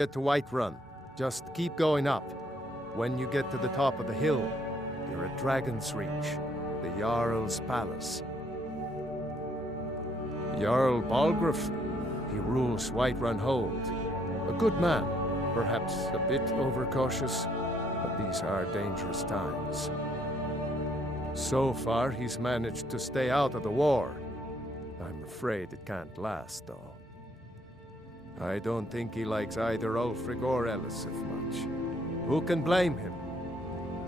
Get to Whiterun. Just keep going up. When you get to the top of the hill, you're at Dragon's Reach, the Jarl's palace. Jarl Balgruuf, he rules Whiterun Hold. A good man, perhaps a bit overcautious, but these are dangerous times. So far, he's managed to stay out of the war. I'm afraid it can't last, though. I don't think he likes either Ulfric or Elisif much. Who can blame him?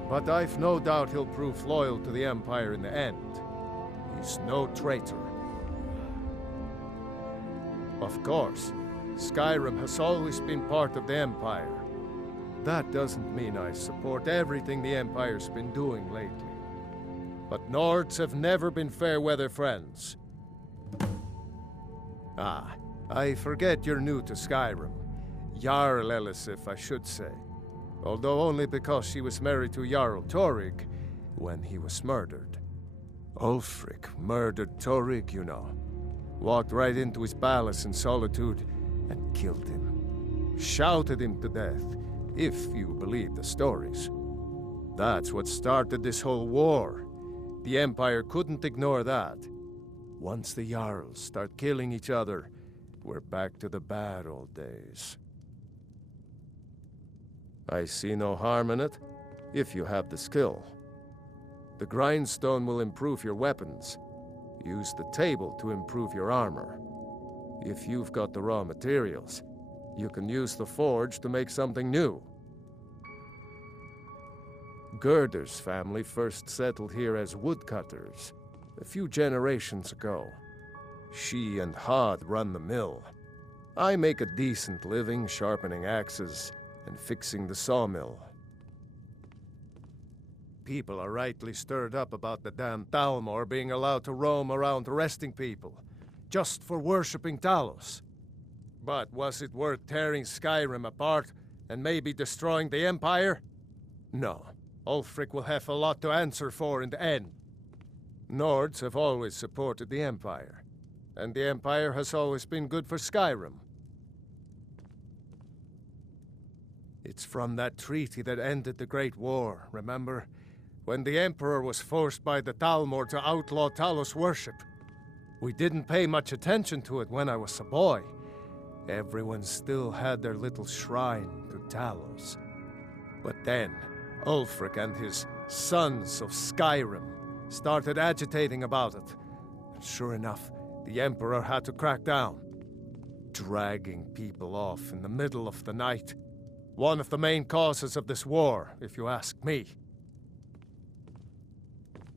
But I've no doubt he'll prove loyal to the Empire in the end. He's no traitor. Of course, Skyrim has always been part of the Empire. That doesn't mean I support everything the Empire's been doing lately. But Nords have never been fair-weather friends. Ah, I forget you're new to Skyrim. Jarl Elisif, I should say. Although only because she was married to Jarl Torygg when he was murdered. Ulfric murdered Torygg, you know. Walked right into his palace in Solitude and killed him. Shouted him to death, if you believe the stories. That's what started this whole war. The Empire couldn't ignore that. Once the Jarls start killing each other, we're back to the bad old days. I see no harm in it, if you have the skill. The grindstone will improve your weapons. Use the table to improve your armor. If you've got the raw materials, you can use the forge to make something new. Gerder's family first settled here as woodcutters, a few generations ago. She and Hod run the mill. I make a decent living sharpening axes and fixing the sawmill. People are rightly stirred up about the damn Thalmor being allowed to roam around arresting people, just for worshipping Talos. But was it worth tearing Skyrim apart and maybe destroying the Empire? No. Ulfric will have a lot to answer for in the end. Nords have always supported the Empire, and the Empire has always been good for Skyrim. It's from that treaty that ended the Great War, remember? When the Emperor was forced by the Thalmor to outlaw Talos worship. We didn't pay much attention to it when I was a boy. Everyone still had their little shrine to Talos. But then, Ulfric and his Sons of Skyrim started agitating about it. And sure enough, the Emperor had to crack down. Dragging people off in the middle of the night. One of the main causes of this war, if you ask me.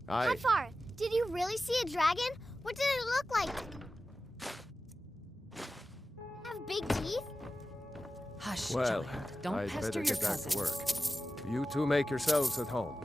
Hotfar, did you really see a dragon? What did it look like? Have big teeth? Hush, Well, child. Don't I'd pester better your get back cousin. to work. You two make yourselves at home.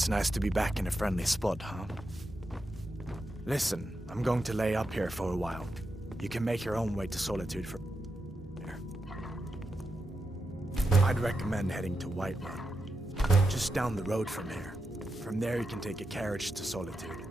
It's nice to be back in a friendly spot, huh? Listen, I'm going to lay up here for a while. You can make your own way to Solitude from here. I'd recommend heading to Whiterun, just down the road from here. From there you can take a carriage to Solitude.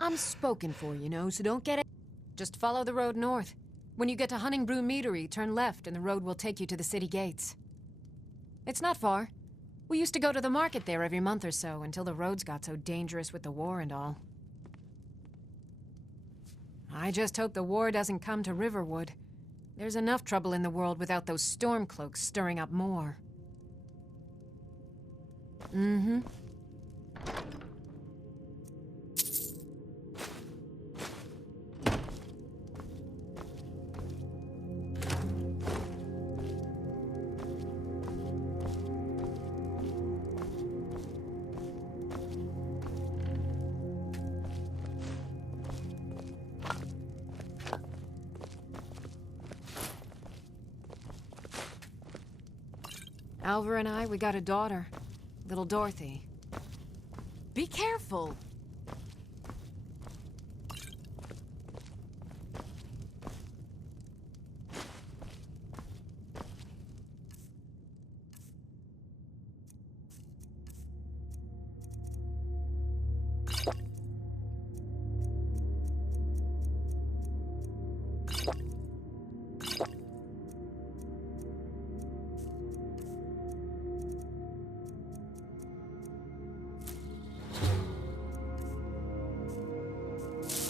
I'm spoken for, you know, so don't get it. Just follow the road north. When you get to Honningbrew Meadery, turn left and the road will take you to the city gates. It's not far. We used to go to the market there every month or so until the roads got so dangerous with the war and all. I just hope the war doesn't come to Riverwood. There's enough trouble in the world without those stormcloaks stirring up more. Mm-hmm. Alvar and I, we got a daughter. Little Dorothy. Be careful!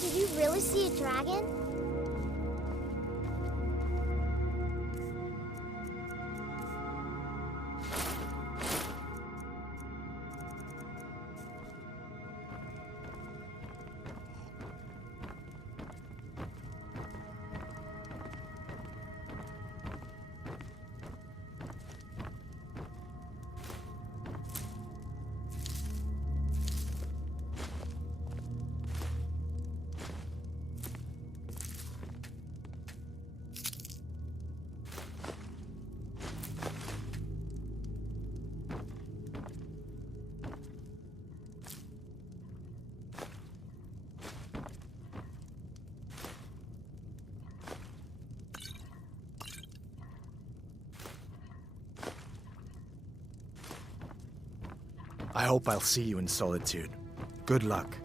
Did you really see a dragon? I hope I'll see you in Solitude. Good luck.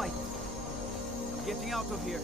right. I'm getting out of here.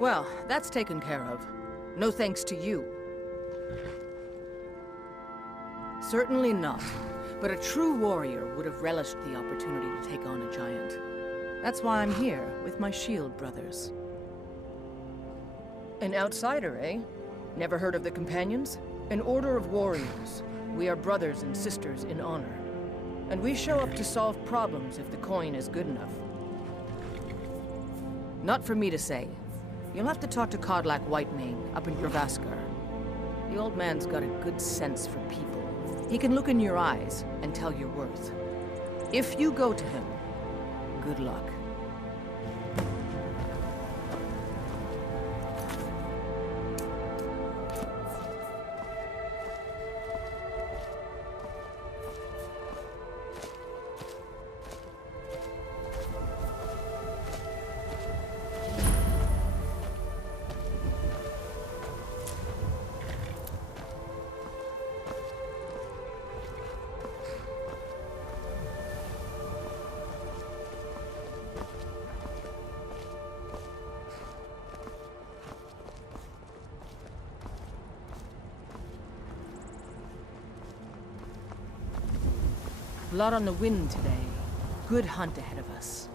Well, that's taken care of. No thanks to you. Certainly not. But a true warrior would have relished the opportunity to take on a giant. That's why I'm here, with my shield brothers. An outsider, eh? Never heard of the Companions? An order of warriors. We are brothers and sisters in honor. And we show up to solve problems if the coin is good enough. Not for me to say. You'll have to talk to Kodlak Whitemane up in Gravaskar. The old man's got a good sense for people. He can look in your eyes and tell your worth. If you go to him, good luck. Blood on the wind today. Good hunt ahead of us.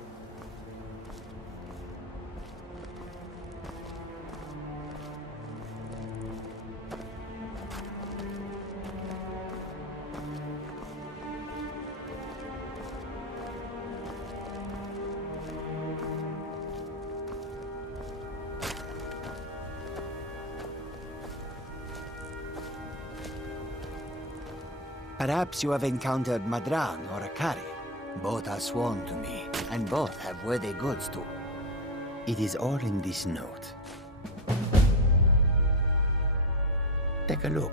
Perhaps you have encountered Madran or Akari. Both are sworn to me, and both have worthy goods too. It is all in this note. Take a look.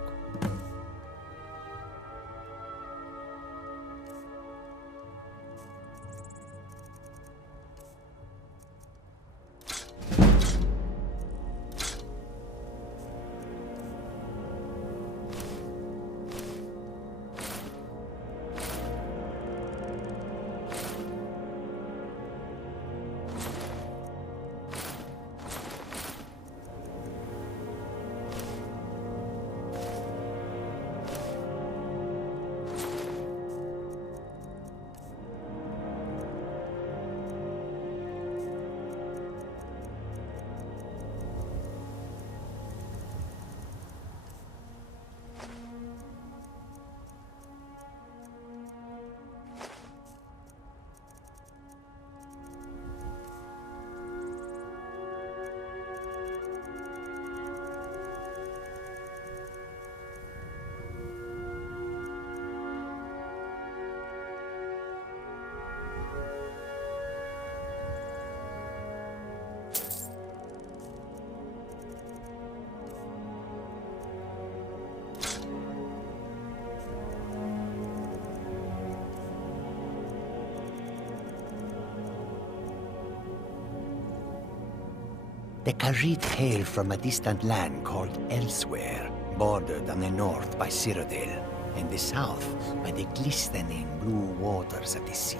The Khajiit hail from a distant land called Elsewhere, bordered on the north by Cyrodiil. and the south by the glistening blue waters of the sea.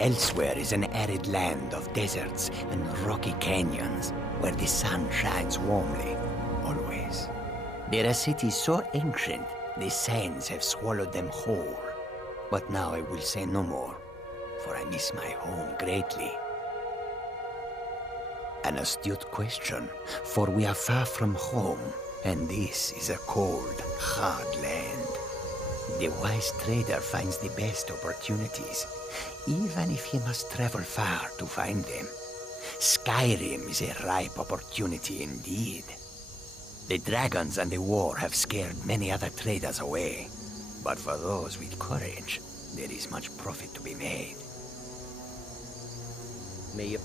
Elsewhere is an arid land of deserts and rocky canyons where the sun shines warmly, always. There are cities so ancient, the sands have swallowed them whole. But now I will say no more, for I miss my home greatly. An astute question, for we are far from home, and this is a cold, hard land. The wise trader finds the best opportunities, even if he must travel far to find them. Skyrim is a ripe opportunity indeed. The dragons and the war have scared many other traders away, but for those with courage, there is much profit to be made. May you...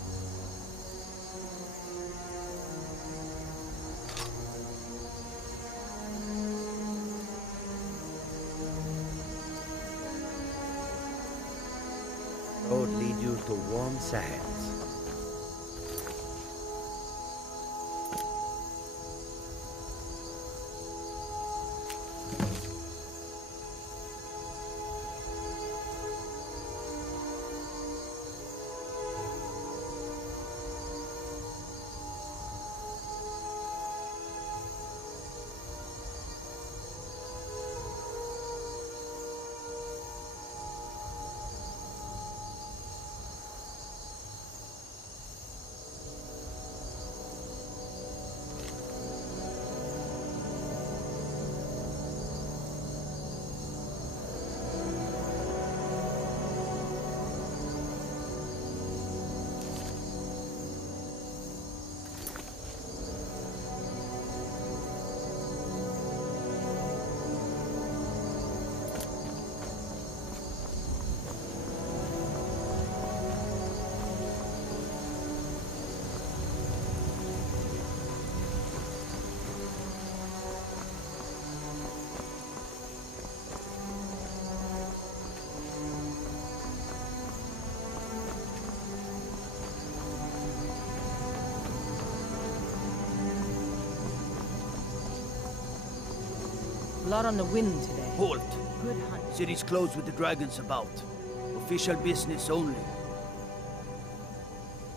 Road lead you to warm sands. Lot on the wind today. Halt. Good hunt. City's closed with the dragons about. Official business only.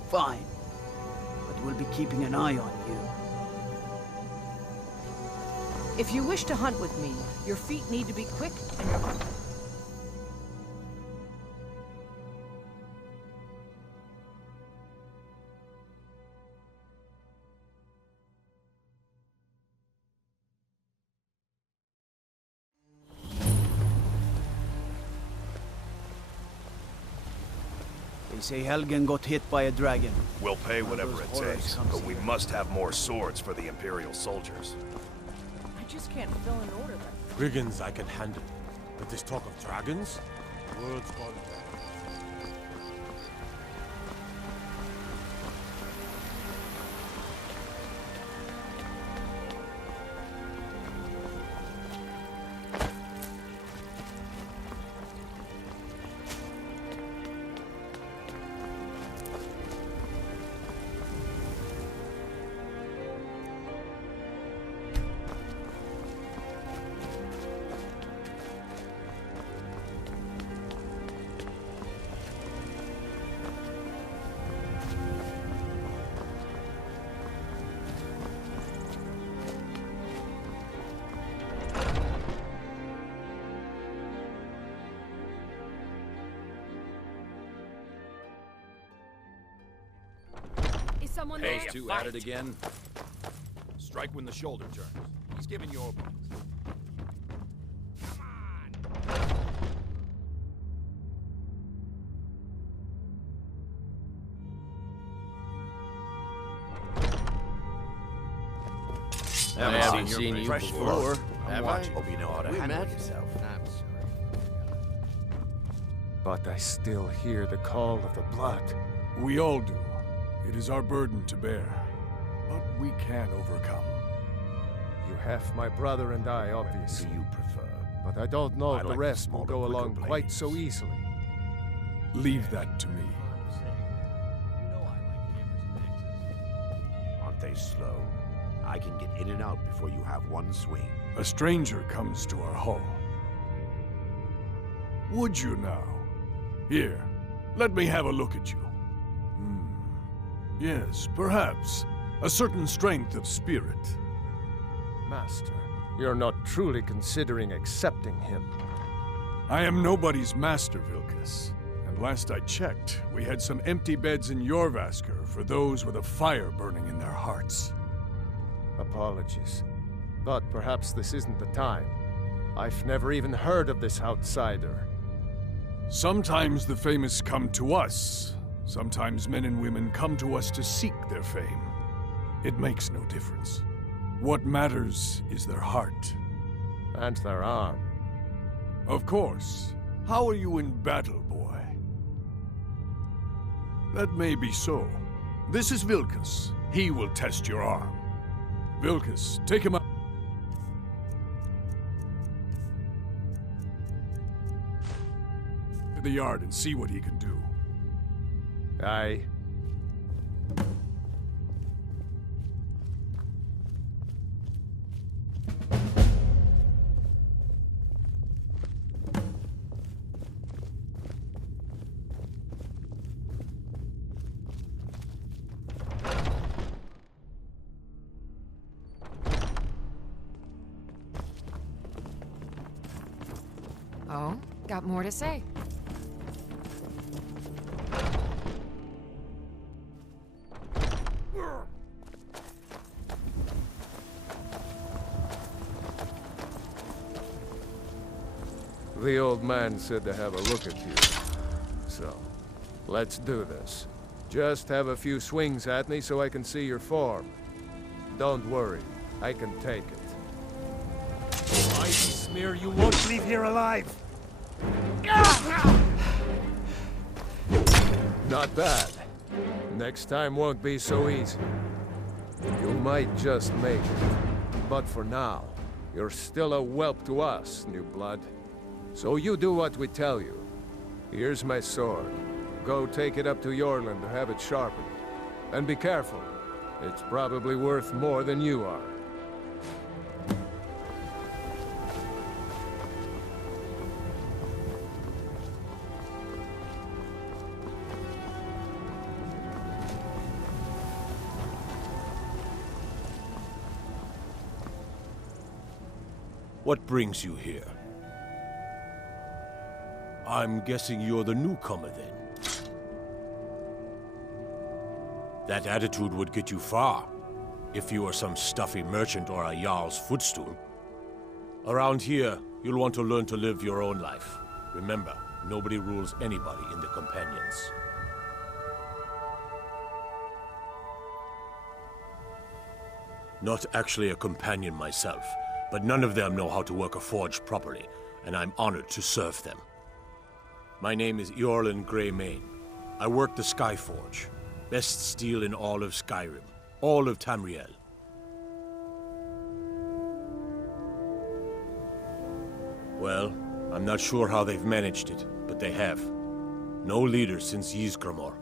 Fine. But we'll be keeping an eye on you. If you wish to hunt with me, your feet need to be quick and your... They say Helgen got hit by a dragon. We'll pay whatever it horrors takes, comes but we here. must have more swords for the Imperial soldiers. I just can't fill an order that... Brigands I can handle, but this talk of dragons? World's gone bad. Someone Phase there? 2 at it again. Strike when the shoulder turns. He's giving you a boost. I haven't seen you fresh before. floor. Have I? Watch. Hope you know how to We handle met? yourself. I'm sorry. But I still hear the call of the blood. We all do. It is our burden to bear. But we can overcome. You have my brother and I, obviously. Do you prefer? But I don't know I if the like rest the will smaller, go quicker along quite blades. so easily. Leave that to me. Aren't they slow? I can get in and out before you have one swing. A stranger comes to our hall. Would you now? Here, let me have a look at you. Yes, perhaps. A certain strength of spirit. Master, you're not truly considering accepting him. I am nobody's master, Vilkas. And last I checked, we had some empty beds in Jorvaskr for those with a fire burning in their hearts. Apologies. But perhaps this isn't the time. I've never even heard of this outsider. Sometimes the famous come to us. Sometimes men and women come to us to seek their fame. It makes no difference. What matters is their heart. And their arm. Of course. How are you in battle, boy? That may be so. This is Vilkas. He will test your arm. Vilkas, take him up. To the yard and see what he can do. Aye. Oh, got more to say. The old man said to have a look at you. So, let's do this. Just have a few swings at me so I can see your form. Don't worry, I can take it. I smear you won't leave here alive! Not bad. Next time won't be so easy. You might just make it. But for now, you're still a whelp to us, new blood. So you do what we tell you. Here's my sword. Go take it up to Yorland to have it sharpened. And be careful. It's probably worth more than you are. What brings you here? I'm guessing you're the newcomer, then. That attitude would get you far, if you were some stuffy merchant or a Jarl's footstool. Around here, you'll want to learn to live your own life. Remember, nobody rules anybody in the Companions. Not actually a companion myself, but none of them know how to work a forge properly, and I'm honored to serve them. My name is Eorlin Greymane. I work the Skyforge. Best steel in all of Skyrim. All of Tamriel. Well, I'm not sure how they've managed it, but they have. No leader since Ysgramor.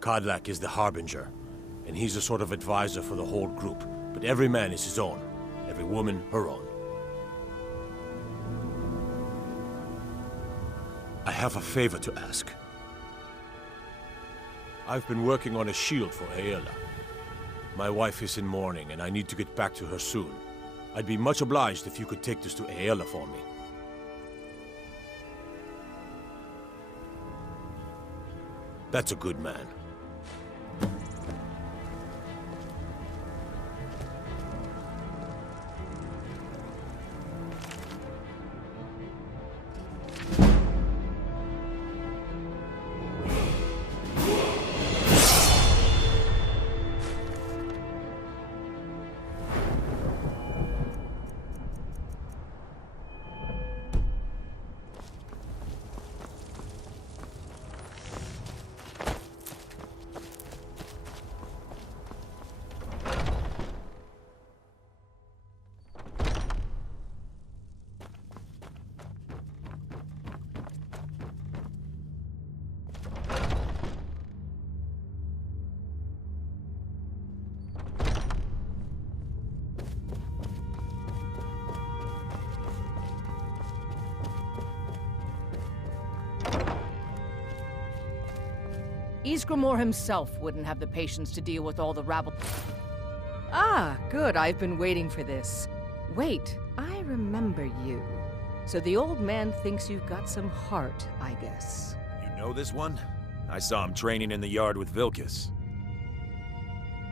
Kodlak is the Harbinger, and he's a sort of advisor for the whole group, but every man is his own. Every woman, her own. I have a favor to ask. I've been working on a shield for Aela. My wife is in mourning, and I need to get back to her soon. I'd be much obliged if you could take this to Aela for me. That's a good man. Ysgramor himself wouldn't have the patience to deal with all the rabble. Ah, good. I've been waiting for this. Wait, I remember you. So the old man thinks you've got some heart, I guess. You know this one? I saw him training in the yard with Vilkas.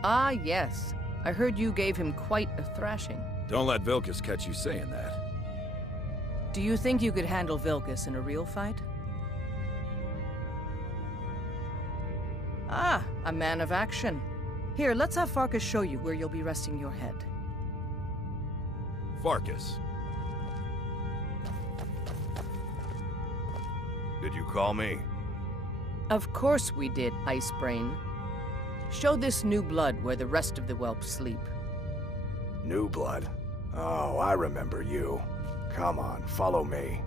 Ah, yes. I heard you gave him quite a thrashing. Don't let Vilkas catch you saying that. Do you think you could handle Vilkas in a real fight? Ah, a man of action. Here, let's have Farkas show you where you'll be resting your head. Farkas. Did you call me? Of course we did, Icebrain. Show this new blood where the rest of the whelps sleep. New blood? Oh, I remember you. Come on, follow me.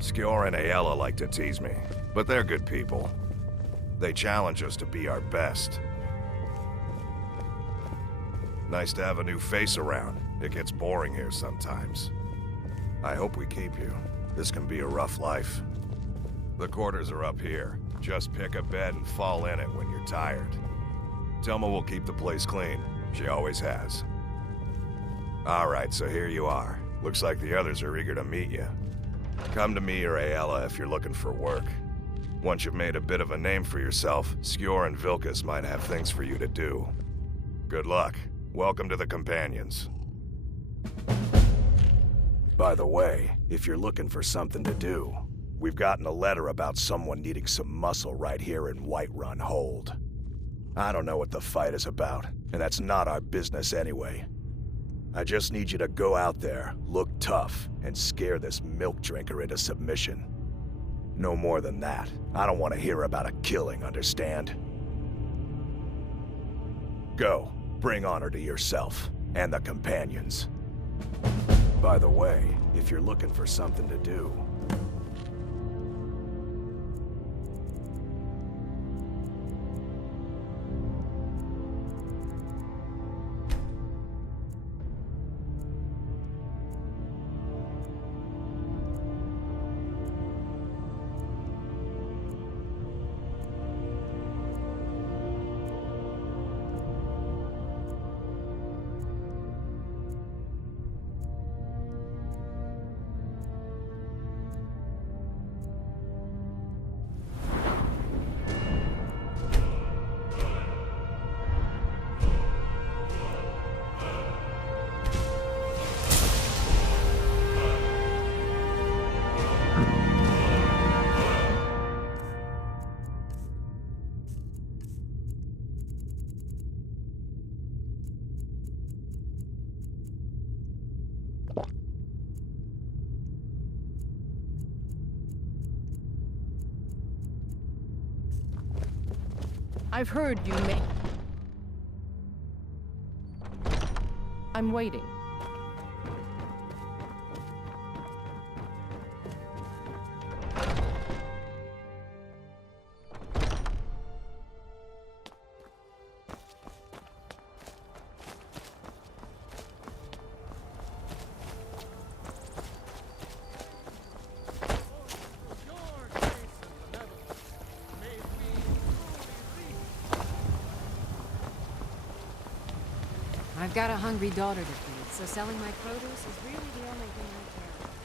Skjor and Aella like to tease me, but they're good people. They challenge us to be our best. Nice to have a new face around. It gets boring here sometimes. I hope we keep you. This can be a rough life. The quarters are up here. Just pick a bed and fall in it when you're tired. Telma will keep the place clean. She always has. Alright, so here you are. Looks like the others are eager to meet you. Come to me or Aella if you're looking for work. Once you've made a bit of a name for yourself, Skjor and Vilkas might have things for you to do. Good luck. Welcome to the Companions. By the way, if you're looking for something to do, we've gotten a letter about someone needing some muscle right here in Whiterun Hold. I don't know what the fight is about, and that's not our business anyway. I just need you to go out there, look tough, and scare this milk drinker into submission. No more than that. I don't want to hear about a killing, understand? Go. Bring honor to yourself, and the Companions. By the way, if you're looking for something to do, I've heard you may... I'm waiting. I've got a hungry daughter to feed, so selling my produce is really the only thing I care about.